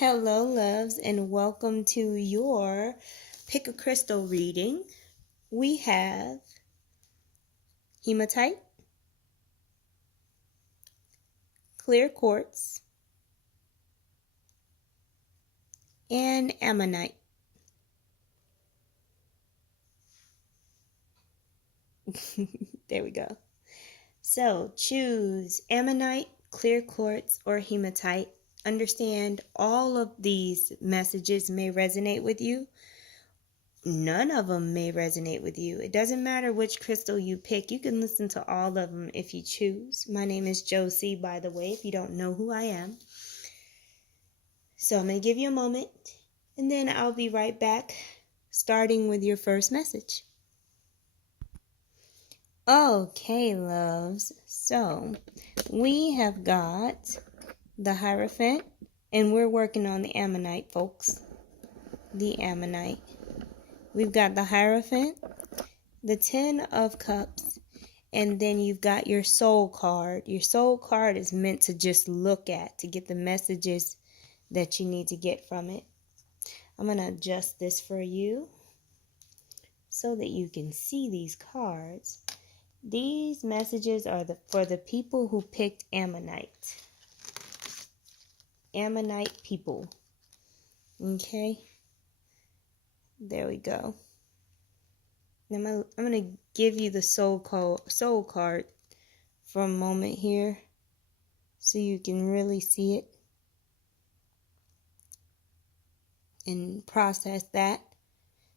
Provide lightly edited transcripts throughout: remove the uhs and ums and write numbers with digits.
Hello, loves, and welcome to your Pick a Crystal reading. We have Hematite, Clear Quartz, and Ammonite. There we go. So choose Ammonite, Clear Quartz, or Hematite. Understand all of these messages may resonate with you. None of them may resonate with you. It doesn't matter which crystal you pick. You can listen to all of them if you choose. My name is Josie, by the way, if you don't know who I am. So I'm going to give you a moment, and then I'll be right back, starting with your first message. Okay, loves. So we have got the Hierophant, and we're working on the Ammonite, folks. The Ammonite. We've got the Hierophant, the Ten of Cups, and then you've got your Soul card. Your Soul card is meant to just look at, to get the messages that you need to get from it. I'm going to adjust this for you so that you can see these cards. These messages are for the people who picked Ammonite. Ammonite people. Okay? There we go. I'm going to give you the soul card for a moment here so you can really see it and process that.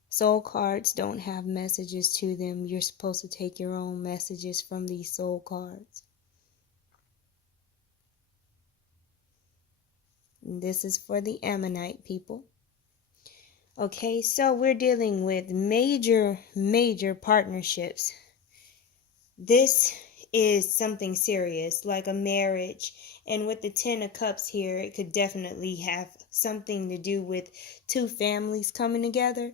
Soul cards don't have messages to them. You're supposed to take your own messages from these soul cards. And this is for the Ammonite people. Okay, so we're dealing with major partnerships. This is something serious, like a marriage. And with the Ten of Cups here, it could definitely have something to do with two families coming together.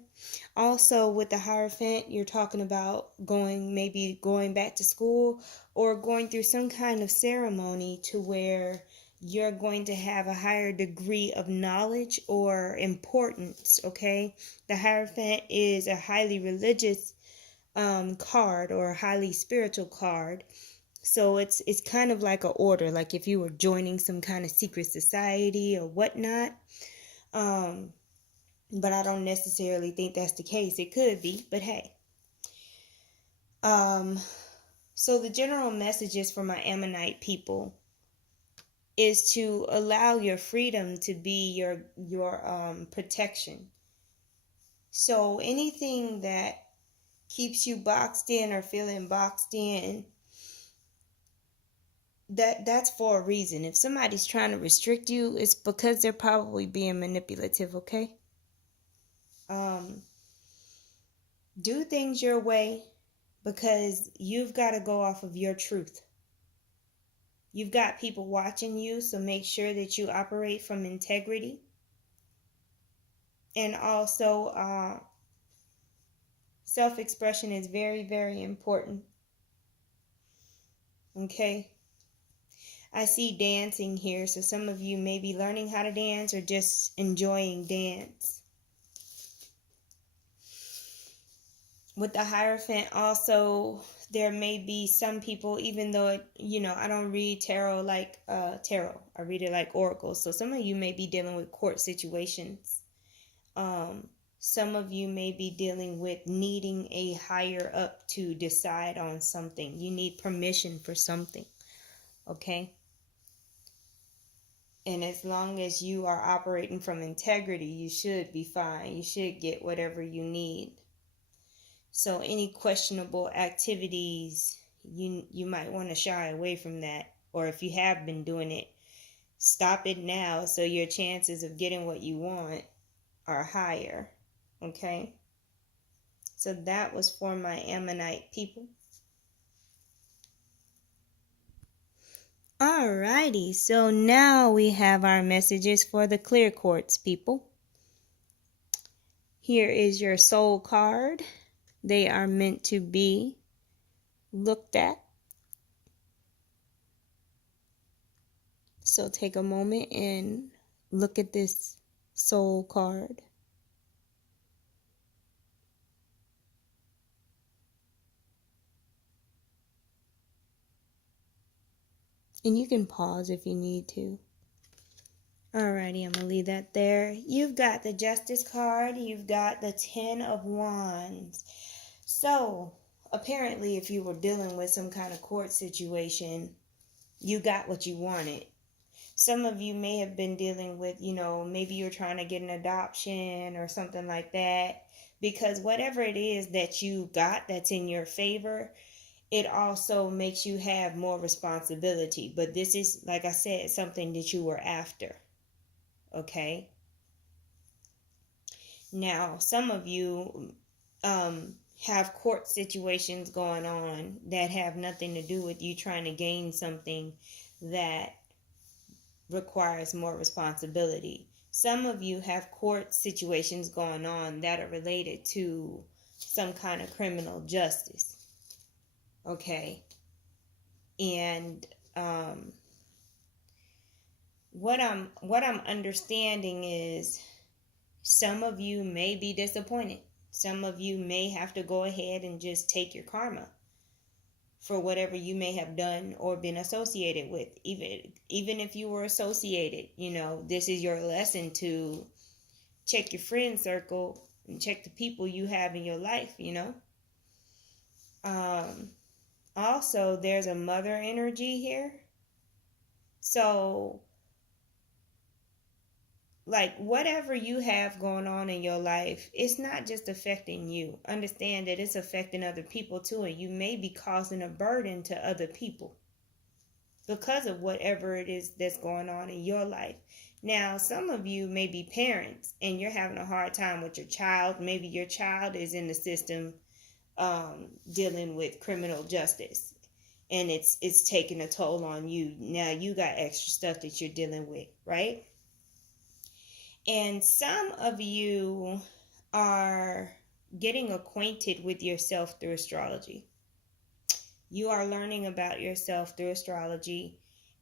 Also, with the Hierophant, you're talking about maybe going back to school or going through some kind of ceremony to where you're going to have a higher degree of knowledge or importance, okay? The Hierophant is a highly religious card or a highly spiritual card. So it's kind of like an order, like if you were joining some kind of secret society or whatnot. But I don't necessarily think that's the case. It could be, but hey. So the general messages for my Ammonite people is to allow your freedom to be your protection. So anything that keeps you boxed in or feeling boxed in, that's for a reason. If somebody's trying to restrict you, it's because they're probably being manipulative, okay? Do things your way because you've got to go off of your truth. You've got people watching you, so make sure that you operate from integrity. And also, self-expression is very important. Okay? I see dancing here, so some of you may be learning how to dance or just enjoying dance. With the Hierophant also, there may be some people, even though, I don't read tarot like tarot. I read it like oracles. So some of you may be dealing with court situations. Some of you may be dealing with needing a higher up to decide on something. You need permission for something. Okay? And as long as you are operating from integrity, you should be fine. You should get whatever you need. So any questionable activities, you might want to shy away from that. Or if you have been doing it, stop it now so your chances of getting what you want are higher. Okay? So that was for my Ammonite people. Alrighty, so now we have our messages for the Clear Quartz people. Here is your soul card. They are meant to be looked at. So take a moment and look at this soul card. And you can pause if you need to. Alrighty, I'm going to leave that there. You've got the Justice card. You've got the Ten of Wands. So, apparently, if you were dealing with some kind of court situation, you got what you wanted. Some of you may have been dealing with, maybe you're trying to get an adoption or something like that. Because whatever it is that you got that's in your favor, it also makes you have more responsibility. But this is, like I said, something that you were after. Okay? Now, some of you have court situations going on that have nothing to do with you trying to gain something that requires more responsibility. Some of you have court situations going on that are related to some kind of criminal justice. Okay? And what I'm understanding is some of you may be disappointed. Some of you may have to go ahead and just take your karma for whatever you may have done or been associated with. Even if you were associated, this is your lesson to check your friend circle and check the people you have in your life, Also, there's a mother energy here. So, like, whatever you have going on in your life, it's not just affecting you. Understand that it's affecting other people too, and you may be causing a burden to other people because of whatever it is that's going on in your life. Now, some of you may be parents and you're having a hard time with your child. Maybe your child is in the system dealing with criminal justice, and it's taking a toll on you. Now you got extra stuff that you're dealing with, right? And some of you are getting acquainted with yourself through astrology. You are learning about yourself through astrology,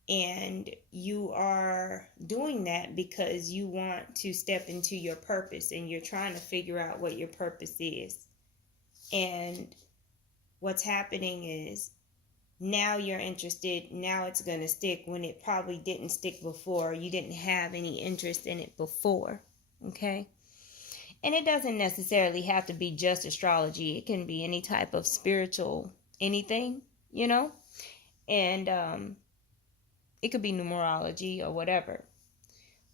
and you are doing that because you want to step into your purpose, and you're trying to figure out what your purpose is. And what's happening is now you're interested. Now it's going to stick when it probably didn't stick before. You didn't have any interest in it before. Okay? And it doesn't necessarily have to be just astrology. It can be any type of spiritual anything, And it could be numerology or whatever.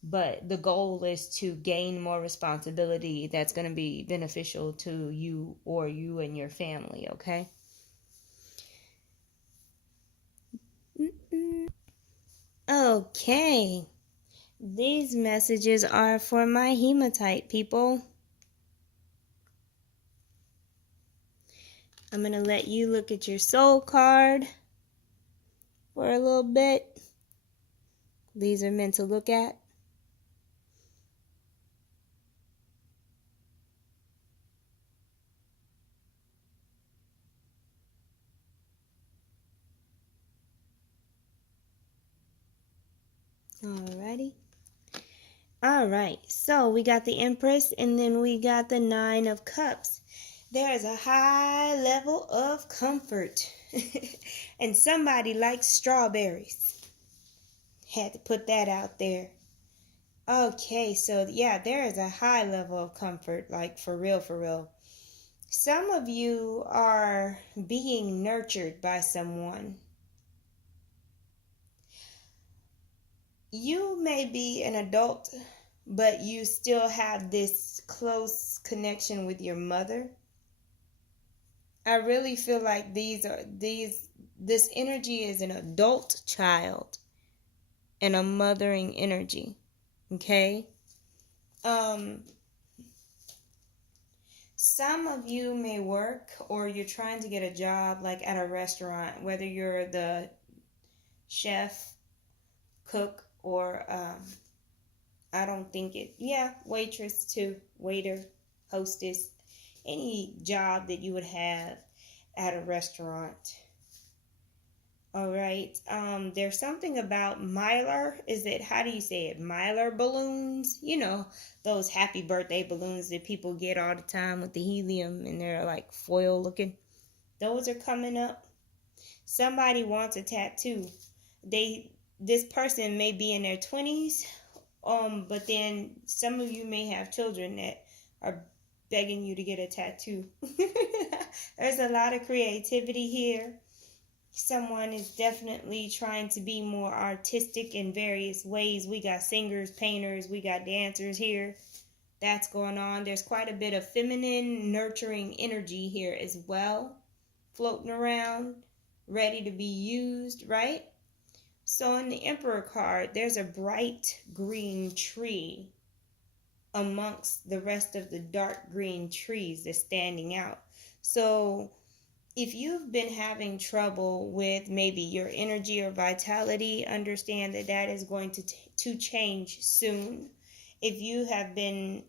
But the goal is to gain more responsibility that's going to be beneficial to you or you and your family, okay? Okay. These messages are for my hematite people. I'm going to let you look at your soul card for a little bit. These are meant to look at. Alrighty. Alright, so we got the Empress and then we got the Nine of Cups. There is a high level of comfort. And somebody likes strawberries. Had to put that out there. Okay, so yeah, there is a high level of comfort, like for real, for real. Some of you are being nurtured by someone. You may be an adult, but you still have this close connection with your mother. I really feel like this energy is an adult child and a mothering energy. Okay? Some of you may work or you're trying to get a job like at a restaurant, whether you're the chef, cook, or waitress too, waiter, hostess, any job that you would have at a restaurant. All right. There's something about mylar. Is it, how do you say it? Mylar balloons? You know, those happy birthday balloons that people get all the time with the helium and they're like foil looking. Those are coming up. Somebody wants a tattoo. This person may be in their 20s, but then some of you may have children that are begging you to get a tattoo. There's a lot of creativity here. Someone is definitely trying to be more artistic in various ways. We got singers, painters, we got dancers here. That's going on. There's quite a bit of feminine, nurturing energy here as well, floating around, ready to be used, right? So in the Emperor card, there's a bright green tree amongst the rest of the dark green trees that's standing out. So if you've been having trouble with maybe your energy or vitality, understand that that is going to change soon. If you have been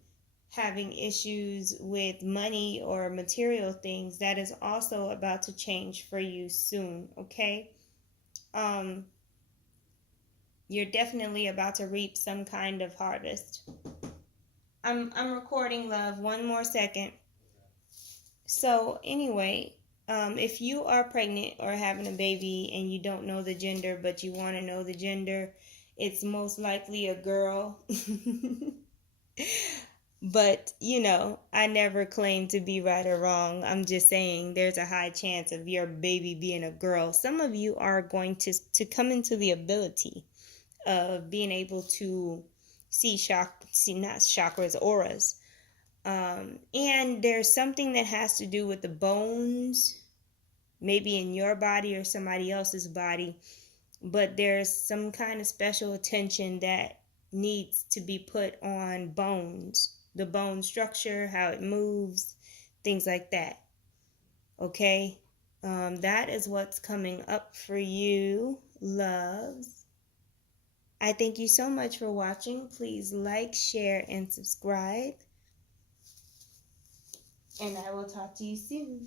having issues with money or material things, that is also about to change for you soon, okay? You're definitely about to reap some kind of harvest. I'm recording, love. One more second. So anyway, if you are pregnant or having a baby and you don't know the gender, but you want to know the gender, it's most likely a girl. But, you know, I never claim to be right or wrong. I'm just saying there's a high chance of your baby being a girl. Some of you are going to come into the ability of being able to see not chakras, auras. And there's something that has to do with the bones, maybe in your body or somebody else's body, but there's some kind of special attention that needs to be put on bones, the bone structure, how it moves, things like that. Okay? That is what's coming up for you, loves. I thank you so much for watching. Please like, share, and subscribe. And I will talk to you soon.